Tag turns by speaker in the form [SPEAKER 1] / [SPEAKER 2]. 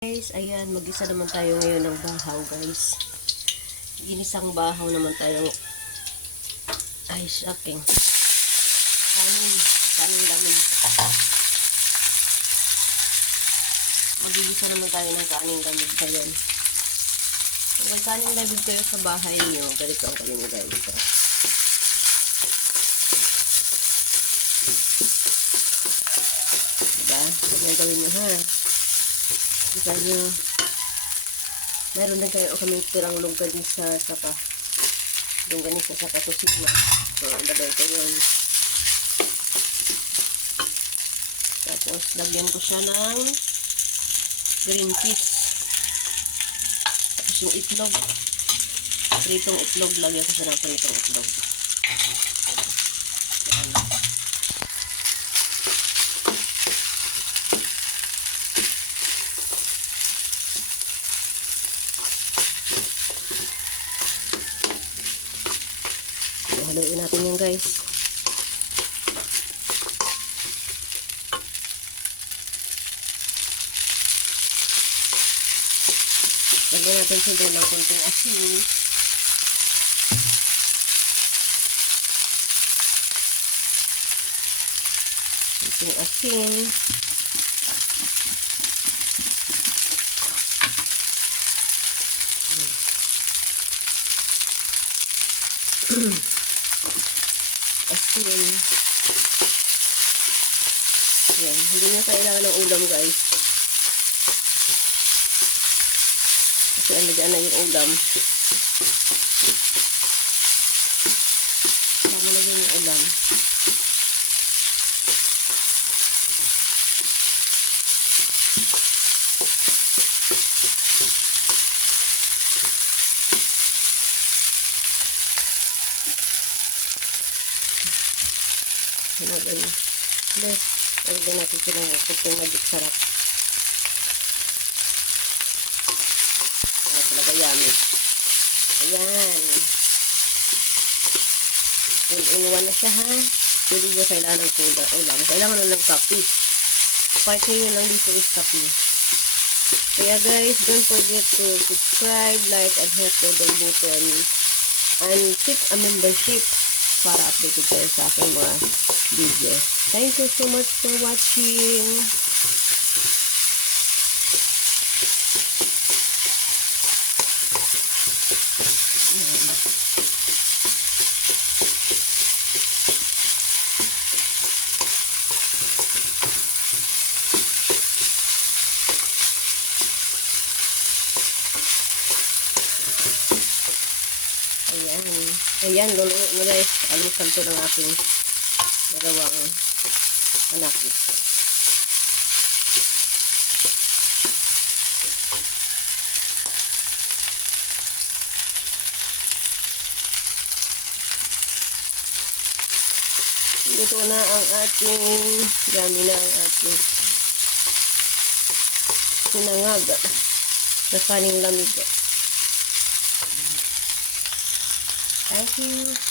[SPEAKER 1] Guys, ayan, mag-isa naman tayo ngayon ng bahaw, guys. Ginisang bahaw naman tayo. Ay, shocking. Kanin, kanin lamig. Magigisa naman tayo ng kanin lamig ngayon. Kung may kanin lamig kayo sa bahay niyo, ganito ang kanin lamig. Diba? Ganyan gawin nyo, ha? Kita nyo, meron na kayo kaming tirang longganis sa saka longganis sa saka kusina. So, ilagay ko yun. Tapos, lagyan ko siya ng green peas. Tapos yung itlog. Pritong itlog, lagyan ko siya ng pritong itlog. Ayan. So, haluin natin yan guys. Lagyan natin siyempre ng kunting asin. Kunting asin. asin. Yan. Hindi na kailangan ng ulam guys. Kasi ano dyan na yung ulam. Tama na din yung ulam. Ano ba yun? Let's, lagyan natin sila ng kuting magic sarap. Wala talaga yummy. Ayan. In, in one na siya ha. Hindi nyo kailangan ng tula, ulam. Kailangan na ng kape. Part nyo lang dito is kape. Kaya guys, don't forget to subscribe, like, and hit the bell button. And click a membership para updated kayo sa aking mga video. Thank you so much for watching. Ayan. Ayan, lolo mo guys. Alusan to ng aking dalawang anak. Ito na ang ating gami na ang ating sinangag na kaning lamig. Thank you.